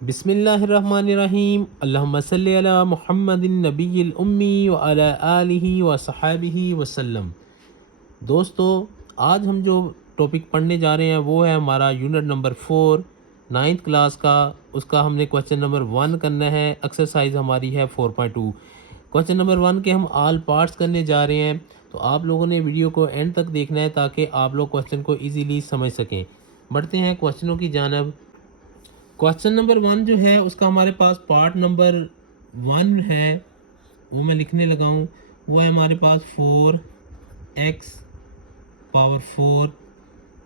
बिस्मिल्लाहिर्रहमानिर्रहीम अल्लाहुम्मा सल्लि अला मुहम्मदिन नबिय्यिल उम्मी व अला आलिहि व सहाबिहि वसल्लम। दोस्तों, आज हम जो टॉपिक पढ़ने जा रहे हैं वो है हमारा यूनिट नंबर 4 नाइन्थ क्लास का। उसका हमने क्वेश्चन नंबर 1 करना है। एक्सरसाइज हमारी है 4.2। क्वेश्चन नंबर 1 के हम ऑल पार्ट्स करने जा रहे हैं, तो आप लोगों ने वीडियो को एंड तक देखना है ताकि आप लोग क्वेश्चन को ईजीली समझ सकें। बढ़ते हैं क्वेश्चनों की जानब। क्वेश्चन नंबर 1 जो है उसका हमारे पास पार्ट नंबर 1 है, वो मैं लिखने लगा हूँ। वो है हमारे पास 4x power 4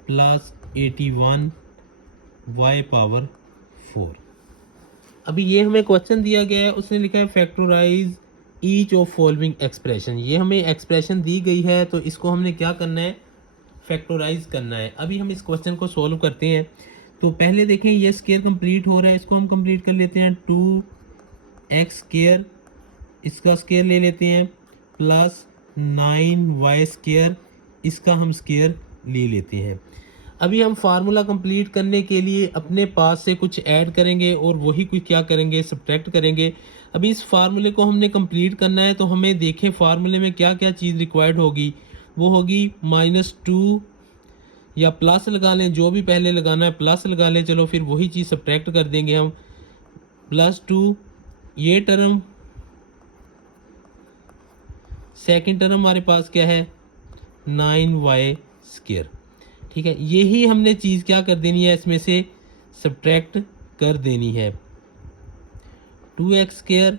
plus 81 y power 4। अभी ये हमें क्वेश्चन दिया गया है, उसने लिखा है factorise each of following expression. ये हमें एक्सप्रेशन दी गई है तो इसको हमने क्या करना है, फैक्टराइज करना है। अभी हम इस क्वेश्चन को सॉल्व करते हैं। तो पहले देखें ये स्केयर कंप्लीट हो रहा है, इसको हम कंप्लीट कर लेते हैं। 2x स्केयर, इसका स्केयर ले लेते हैं, प्लस 9y स्केयर, इसका हम स्केयर ले लेते हैं। अभी हम फार्मूला कंप्लीट करने के लिए अपने पास से कुछ ऐड करेंगे और वही कुछ क्या करेंगे, सब्ट्रैक्ट करेंगे। अभी इस फार्मूले को हमने कंप्लीट करना है, तो हमें देखें फार्मूले में क्या क्या चीज़ रिक्वायर्ड होगी। वो होगी -2 या प्लस लगा लें, जो भी पहले लगाना है प्लस लगा लें। चलो फिर वही चीज़ सब्ट्रैक्ट कर देंगे हम। +2, ये टर्म, सेकंड टर्म हमारे पास क्या है 9y स्क्वायर। ठीक है, यही हमने चीज़ क्या कर देनी है, इसमें से सब्ट्रैक्ट कर देनी है। 2x स्क्वायर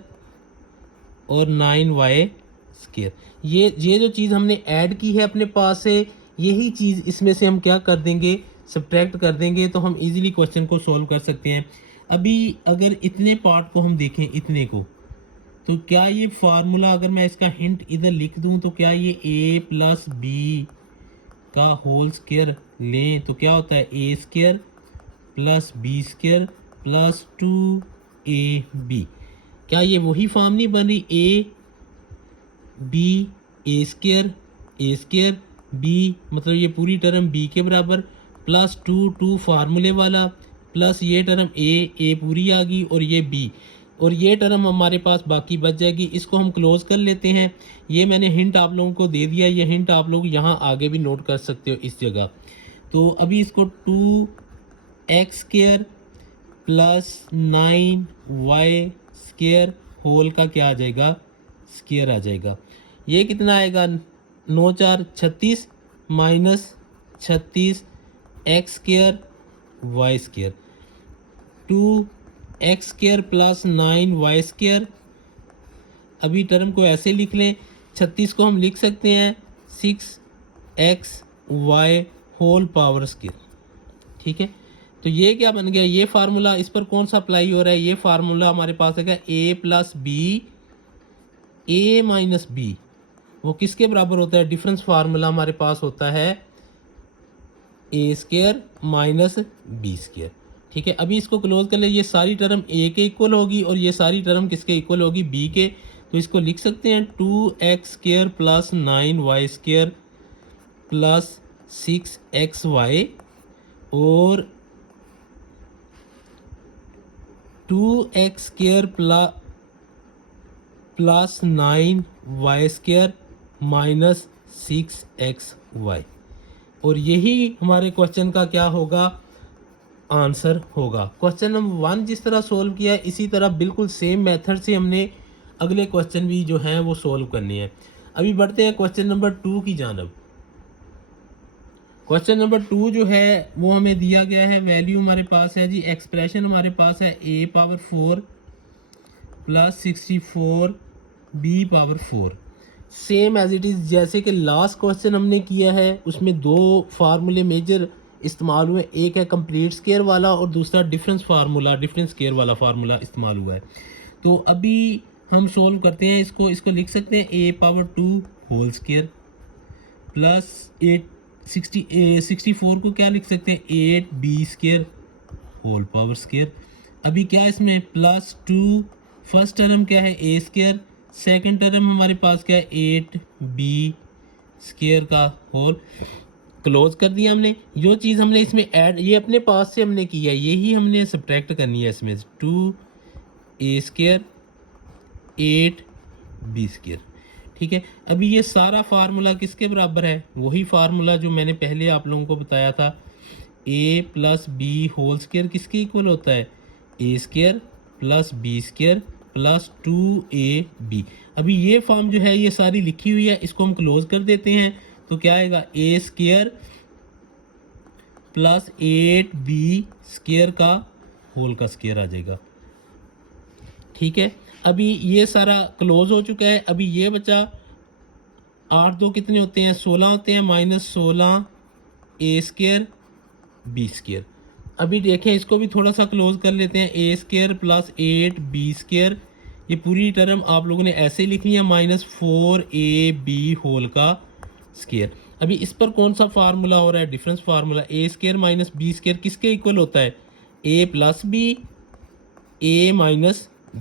और 9y स्क्वायर, ये जो चीज़ हमने ऐड की है अपने पास से, यही चीज़ इसमें से हम क्या कर देंगे, सब्ट्रैक्ट कर देंगे, तो हम इजीली क्वेश्चन को सॉल्व कर सकते हैं। अभी अगर इतने पार्ट को हम देखें, इतने को, तो क्या ये फार्मूला, अगर मैं इसका हिंट इधर लिख दूं, तो क्या ये a प्लस बी का होल स्क्वायर लें तो क्या होता है a square plus B square plus 2ab। क्या ये वही फॉर्म नहीं बन रही, a स्क्वायर b, मतलब ये पूरी टर्म b के बराबर, प्लस 2 फार्मूले वाला, प्लस ये टर्म a पूरी आ गई और ये b, और ये टर्म हमारे पास बाकी बच जाएगी। इसको हम क्लोज कर लेते हैं। ये मैंने हिंट आप लोगों को दे दिया, ये हिंट आप लोग यहाँ आगे भी नोट कर सकते हो इस जगह। तो अभी इसको 2x square plus 9y square whole का क्या आ जाएगा, स्क्वायर आ जाएगा। ये कितना आएगा, 9 4 36 minus 36 x square y square, 2x square plus 9y square. अभी टर्म को ऐसे लिख लें, 36 को हम लिख सकते हैं 6xy होल पावर स्क्वायर। ठीक है, तो ये क्या बन गया, ये फार्मूला, इस पर कौन सा अप्लाई हो रहा है, ये फार्मूला हमारे पास है a plus B, a minus B, वो किसके बराबर होता है, डिफरेंस फार्मूला हमारे पास होता है a square minus B square. ठीक है, अभी इसको क्लोज कर ले, ये सारी टर्म a के इक्वल होगी और ये सारी टर्म किसके इक्वल होगी, b के। तो इसको लिख सकते हैं 2x square plus 9y square plus 6xy और 2x square plus 9y square minus 6xy, और यही हमारे क्वेश्चन का क्या होगा, आंसर होगा। क्वेश्चन नंबर 1 जिस तरह सोल्व किया है, इसी तरह बिल्कुल सेम मेथड से हमने अगले क्वेश्चन भी जो हैं वो सोल्व करने हैं। अभी बढ़ते हैं क्वेश्चन नंबर 2 की जानब। क्वेश्चन नंबर 2 जो है वो हमें दिया गया है, वैल्यू हमारे पास है जी, एक्सप्रेशन हमारे पास है a power 4 plus 64 b power 4। Same as it is जैसे कि लास्ट क्वेश्चन हमने किया है, उसमें दो फार्मूले मेजर इस्तेमाल हुए, एक है कंप्लीट स्केयर वाला और दूसरा डिफरेंस स्केयर वाला फार्मूला इस्तेमाल हुआ है। तो अभी हम सोल्व करते हैं इसको लिख सकते हैं a power 2 whole square plus 64 को क्या लिख सकते हैं 8b square whole power square. अभी क्या इसमें +2, फर्स्ट टर्म क्या है a स्केयर, सेकंड टर्म हमारे पास क्या है 8b स्केयर का होल क्लोज कर दिया हमने। जो चीज़ हमने इसमें ऐड, ये अपने पास से हमने किया, यही हमने सब्ट्रैक्ट करनी है इसमें। 2a² 8b²। ठीक है, अभी ये सारा फार्मूला किसके बराबर है? वही फार्मूला जो मैंने पहले आप लोगों को बताया था, a + b² किसके इक्वल होता है? a² + b² + 2ab। अभी ये फॉर्म जो है ये सारी लिखी हुई है, इसको हम क्लोज कर देते हैं तो क्या आएगा? a² + 8b² का होल का स्क्वायर आ जाएगा। ठीक है, अभी ये सारा क्लोज हो चुका है। अभी ये बचा 8 2 कितने होते हैं? 16 होते हैं, -16a² b²। अभी देखें, इसको भी थोड़ा सा क्लोज कर लेते हैं। a² + 8b², ये पूरी टर्म आप लोगों ने ऐसे लिखनी है, -4ab होल का स्क्वायर। अभी इस पर कौन सा फार्मूला हो रहा है? Difference formula. a² - b² किसके इक्वल होता है? a + b, a -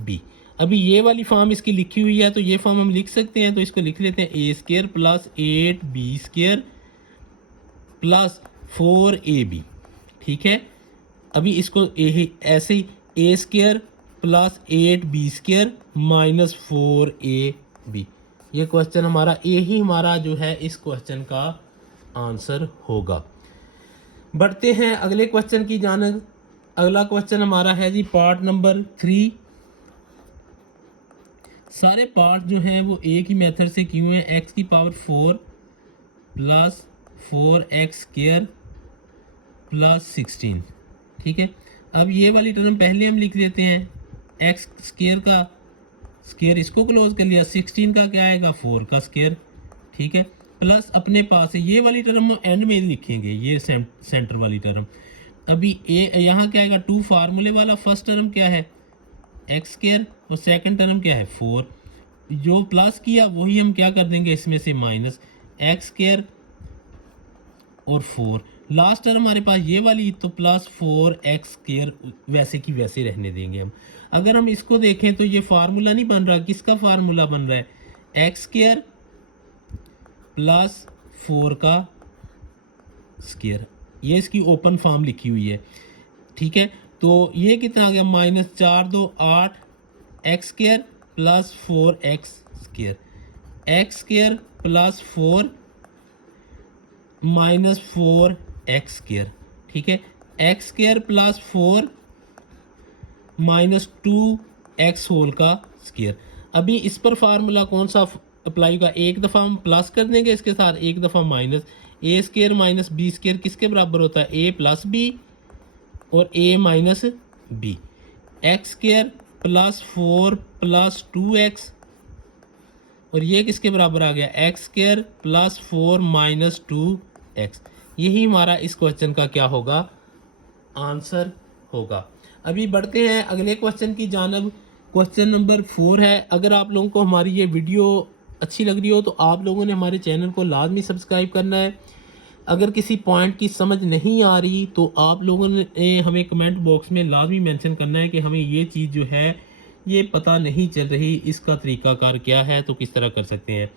b। अभी ये वाली फॉर्म इसकी लिखी हुई है, तो ये फॉर्म हम लिख सकते हैं, तो इसको लिख लेते हैं a² + 8b² + 4ab। ठीक है, अभी इसको ऐसे ही a² + 8b² - 4ab। ये क्वेश्चन हमारा, यही हमारा जो है इस क्वेश्चन का आंसर होगा। बढ़ते हैं अगले क्वेश्चन की जानिब। अगला क्वेश्चन हमारा है जी पार्ट नंबर 3। सारे पार्ट जो हैं वो एक ही मेथड से किए हुए हैं। x⁴ + 4x² + 16। ठीक है, अब ये वाली टर्म पहले हम लिख देते हैं। x² का स्क्वायर इसको क्लोज कर लिया, 16 का क्या आएगा? 4 का स्क्वायर। ठीक है, प्लस अपने पास है ये वाली टर्म हम एंड में लिखेंगे, ये सेंटर वाली टर्म। अभी यहाँ क्या आएगा? 2 फार्मूले वाला फर्स्ट टर्म क्या है? x² और सेकंड टर्म क्या है? 4। जो प्लस किया वही हम क्या कर देंगे इसमें से माइनस, x² और 4। लास्ट टर्म हमारे पास ये वाली, तो +4x² वैसे की वैसे रहने देंगे हम। अगर हम इसको देखें तो ये फार्मूला नहीं बन रहा, किसका फार्मूला बन रहा है? x² + 4 का स्क्वायर। ये इसकी ओपन फॉर्म लिखी हुई है। ठीक है, तो ये कितना आ गया? -4 2 8 x² + 4x²। x² + 4 -4x²। ठीक है, x² + 4 -2x होल का स्क्वायर। अभी इस पर फार्मूला कौन सा अप्लाई होगा? एक दफ़ा हम प्लस कर देंगे इसके साथ, एक दफ़ा माइनस। a² - b² किसके बराबर होता है? a + b और a - b। x² + 4 + 2x, और ये किसके बराबर आ गया? x² + 4 - 2x। यही हमारा इस क्वेश्चन का क्या होगा? आंसर होगा। अभी बढ़ते हैं अगले क्वेश्चन की जानिब। क्वेश्चन नंबर 4 है। अगर आप लोगों को हमारी ये वीडियो अच्छी लग रही हो तो आप लोगों ने हमारे चैनल को लाजमी सब्सक्राइब करना है। अगर किसी पॉइंट की समझ नहीं आ रही तो आप लोगों ने हमें कमेंट बॉक्स में लाजमी मेंशन करना है कि हमें ये चीज़ जो है ये पता नहीं चल रही, इसका तरीकाकार क्या है, तो किस तरह कर सकते हैं।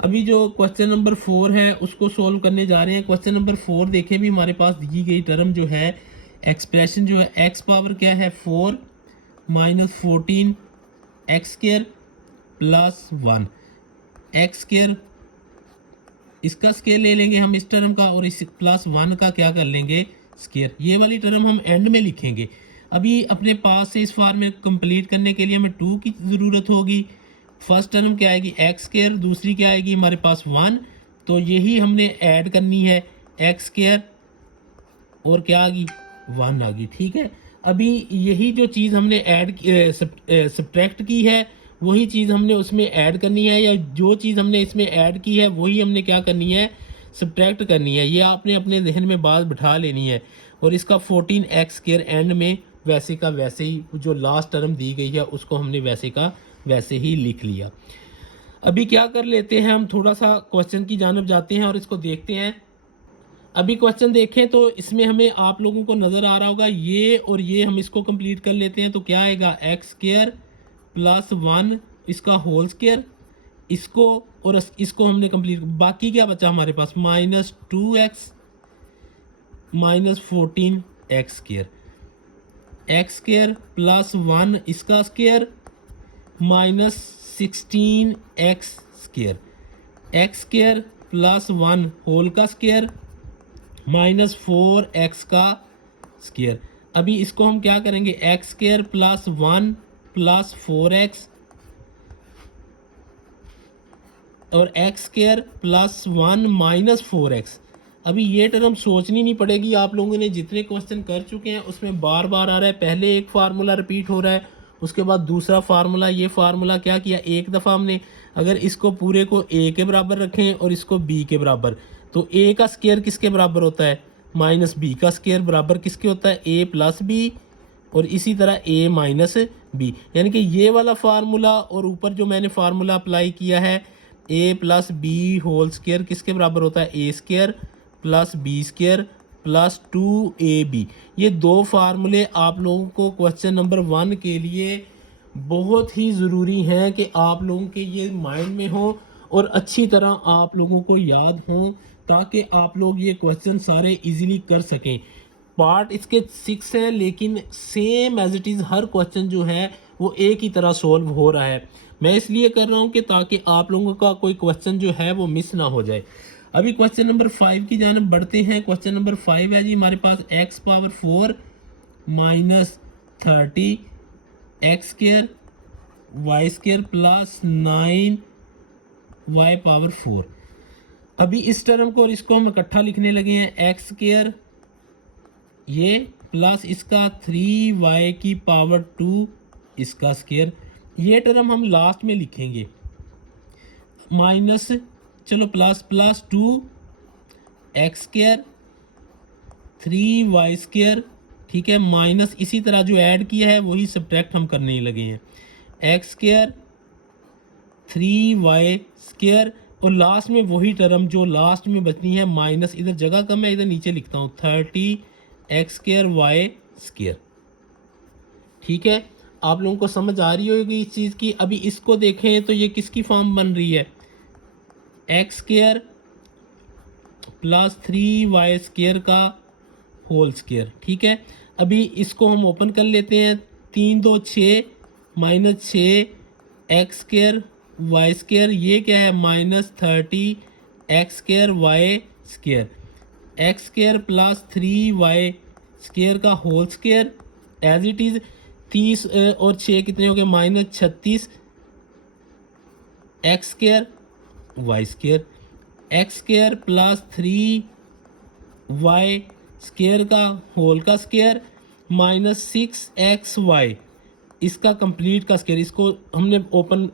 अभी जो क्वेश्चन नंबर 4 है उसको सोल्व करने जा रहे हैं। क्वेश्चन नंबर 4 देखें, भी हमारे पास दी गई टर्म जो है, एक्सप्रेशन जो है, x पावर क्या है? 4 - 14 x² + 1 x², इसका स्केयर ले लेंगे हम इस टर्म का, और इस +1 का क्या कर लेंगे? स्केयर। ये वाली टर्म हम एंड में लिखेंगे। अभी अपने पास से इस फॉर्म में कंप्लीट करने के लिए हमें 2 की ज़रूरत होगी। फर्स्ट टर्म क्या आएगी? x², दूसरी क्या आएगी हमारे पास? 1। तो यही हमने ऐड करनी है, x² और क्या आ गई? 1 आ गई। ठीक है, अभी यही जो चीज़ हमने ऐड सब्ट्रैक्ट की है वही चीज़ हमने उसमें ऐड करनी है, या जो चीज़ हमने इसमें ऐड की है वही हमने क्या करनी है? सब्ट्रैक्ट करनी है। ये आपने अपने जहन में बात बिठा लेनी है। और इसका 14x² एंड में वैसे का वैसे ही, जो लास्ट टर्म दी गई है उसको हमने वैसे का वैसे ही लिख लिया। अभी क्या कर लेते हैं, हम थोड़ा सा क्वेश्चन की जानिब जाते हैं और इसको देखते हैं। अभी क्वेश्चन देखें तो इसमें हमें आप लोगों को नज़र आ रहा होगा, ये और ये हम इसको कंप्लीट कर लेते हैं तो क्या आएगा? x² + 1 इसका होल स्क्वायर, इसको और इसको हमने कंप्लीट, बाकी क्या बचा हमारे पास? -2x minus 14x², x² plus 1 इसका square minus 16x², x² plus 1 whole का स्क्वायर माइनस 4x का स्क्वायर। अभी इसको हम क्या करेंगे, x² प्लस 1 प्लस 4x और x² प्लस 1 माइनस 4x। अभी ये टर्म सोचनी नहीं पड़ेगी, आप लोगों ने जितने क्वेश्चन कर चुके हैं उसमें बार बार आ रहा है। पहले एक फार्मूला रिपीट हो रहा है, उसके बाद दूसरा फार्मूला। ये फार्मूला क्या किया, एक दफ़ा हमने अगर इसको पूरे को a के बराबर रखें और इसको b के बराबर, तो a का स्क्वायर किसके बराबर होता है, माइनस b का स्क्वायर बराबर किसके होता है, a प्लस b, और इसी तरह a माइनस b। यानी कि ये वाला फार्मूला और ऊपर जो मैंने फार्मूला अप्लाई किया है a plus B whole square किसके बराबर होता है, a² plus b² plus 2ab। ये दो फार्मूले आप लोगों को क्वेश्चन नंबर 1 के लिए बहुत ही ज़रूरी हैं कि आप लोगों के ये माइंड में हो और अच्छी तरह आप लोगों को याद हों, ताकि आप लोग ये क्वेश्चन सारे इजीली कर सकें। पार्ट इसके 6 है, लेकिन सेम एज इट इज़ हर क्वेश्चन जो है वो एक ही तरह सॉल्व हो रहा है। मैं इसलिए कर रहा हूँ कि ताकि आप लोगों का कोई क्वेश्चन जो है वो मिस ना हो जाए। अभी क्वेश्चन नंबर 5 की जानब बढ़ते हैं। क्वेश्चन नंबर 5 है जी हमारे पास x⁴ minus 30 x² y² plus 9y⁴। अभी इस टर्म को और इसको हम इकट्ठा लिखने लगे हैं, x² ये प्लस इसका 3y⁴ इसका स्क्वायर। ये टर्म हम लास्ट में लिखेंगे, माइनस चलो प्लस 2x² 3y², ठीक है, माइनस इसी तरह जो ऐड किया है वही सब्ट्रैक्ट हम करने लगे हैं, x² 3y² और लास्ट में वही टर्म जो लास्ट में बचनी है माइनस, इधर जगह कम है इधर नीचे लिखता हूँ 30x² y²। ठीक है, आप लोगों को समझ आ रही होगी इस चीज़ की। अभी इसको देखें तो ये किसकी फॉर्म बन रही है, x² प्लस 3y² का होल स्क्वायर। ठीक है, अभी इसको हम ओपन कर लेते हैं, 3 2 6 माइनस 6x² y², ये क्या है minus 30x² y² x² plus 3y² का whole square as it is. 30 और 6 कितने हो गए, minus 36 x² y² x² plus 3y² का होल का स्क्वायर माइनस 6xy इसका कंप्लीट का स्क्वायर। इसको हमने ओपन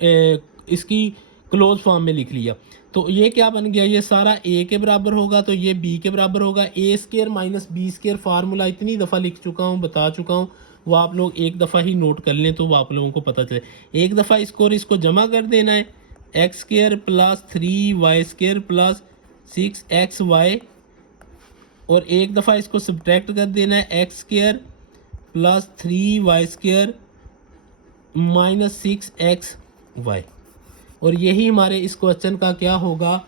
इसकी क्लोज फॉर्म में लिख लिया, तो ये क्या बन गया, ये सारा a के बराबर होगा तो ये b के बराबर होगा। a² माइनस b² फार्मूला इतनी दफ़ा लिख चुका हूँ, बता चुका हूँ, वो आप लोग एक दफ़ा ही नोट कर लें तो वो आप लोगों को पता चले। एक दफ़ा इसको और इसको जमा कर देना है, x² plus 3y² plus 6xy, और एक दफ़ा इसको सब्ट्रैक्ट कर देना है, x² plus 3y² minus 6xy, और यही हमारे इस क्वेश्चन का क्या होगा,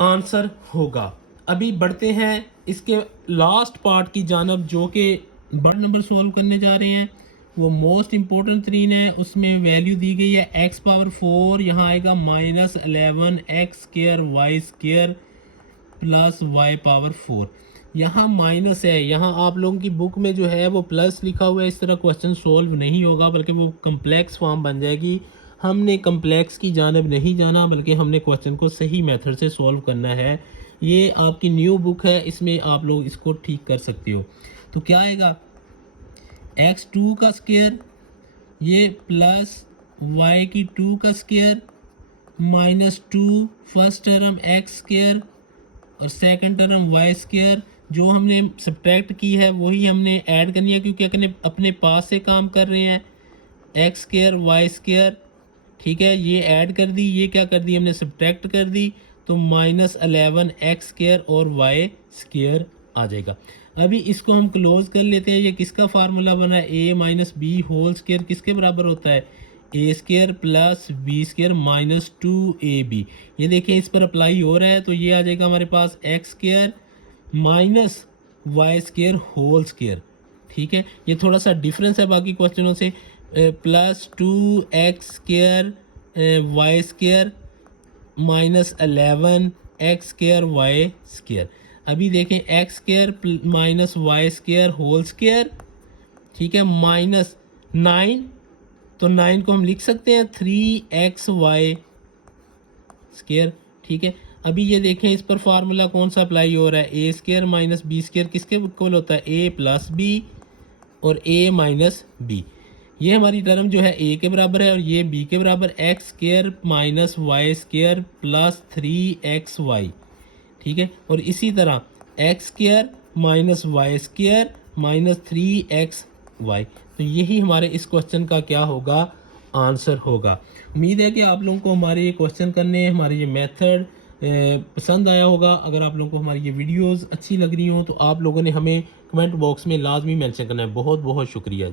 आंसर होगा। अभी बढ़ते हैं इसके लास्ट पार्ट की जानब, जो कि बड़ा नंबर सॉल्व करने जा रहे हैं, वो मोस्ट इम्पोर्टेंट तरीन है। उसमें वैल्यू दी गई है x⁴, यहाँ आएगा minus 11x² y² plus y⁴। यहाँ माइनस है, यहाँ आप लोगों की बुक में जो है वो प्लस लिखा हुआ है, इस तरह क्वेश्चन सोल्व नहीं होगा बल्कि वो कम्प्लेक्स फॉर्म बन जाएगी। हमने कम्प्लेक्स की जानब नहीं जाना, बल्कि हमने क्वेश्चन को सही मेथड से सॉल्व करना है। ये आपकी न्यू बुक है, इसमें आप लोग इसको ठीक कर सकते हो। तो क्या आएगा, x2 का स्क्वायर ये प्लस y2 का square minus 2 first term x² और सेकंड टर्म y²। जो हमने सब्ट्रैक्ट की है वही हमने ऐड करनी है, क्योंकि अपने पास से काम कर रहे हैं, x² y²। ठीक है, ये ऐड कर दी, ये क्या कर दी हमने सब्ट्रैक्ट कर दी, तो माइनस 11x² और y² आ जाएगा। अभी इसको हम क्लोज कर लेते हैं। ये किसका फार्मूला बना है, a minus B whole square किसके बराबर होता है, a² plus b² minus 2ab। ये देखिए इस पर अप्लाई हो रहा है, तो ये आ जाएगा हमारे पास x² minus Y square whole square. ठीक है, ये थोड़ा सा डिफरेंस है बाकी क्वेश्चनों से। Plus 2x square Y square minus 11 X square Y square. अभी देखें X square minus Y square whole square, ठीक है, माइनस 9, तो 9 को हम लिख सकते हैं 3xy स्केयर। ठीक है, अभी ये देखें इस पर फार्मूला कौन सा अप्लाई हो रहा है, ए स्केयर माइनस बी स्केयर किसके इक्वल होता है, ए प्लस बी और ए माइनस बी। ये हमारी टर्म जो है ए के बराबर है और ये बी के बराबर, X square minus Y square plus 3xy। ठीक है, और इसी तरह X square minus Y square minus 3xy। तो यही हमारे इस क्वेश्चन का क्या होगा, आंसर होगा। उम्मीद है कि आप लोगों को हमारे ये क्वेश्चन करने, हमारे ये मेथड पसंद आया होगा। अगर आप लोगों को हमारी ये वीडियोस अच्छी लग रही हो तो आप लोगों ने हमें कमेंट बॉक्स में लाजमी मेंशन करना है। बहुत बहुत शुक्रिया।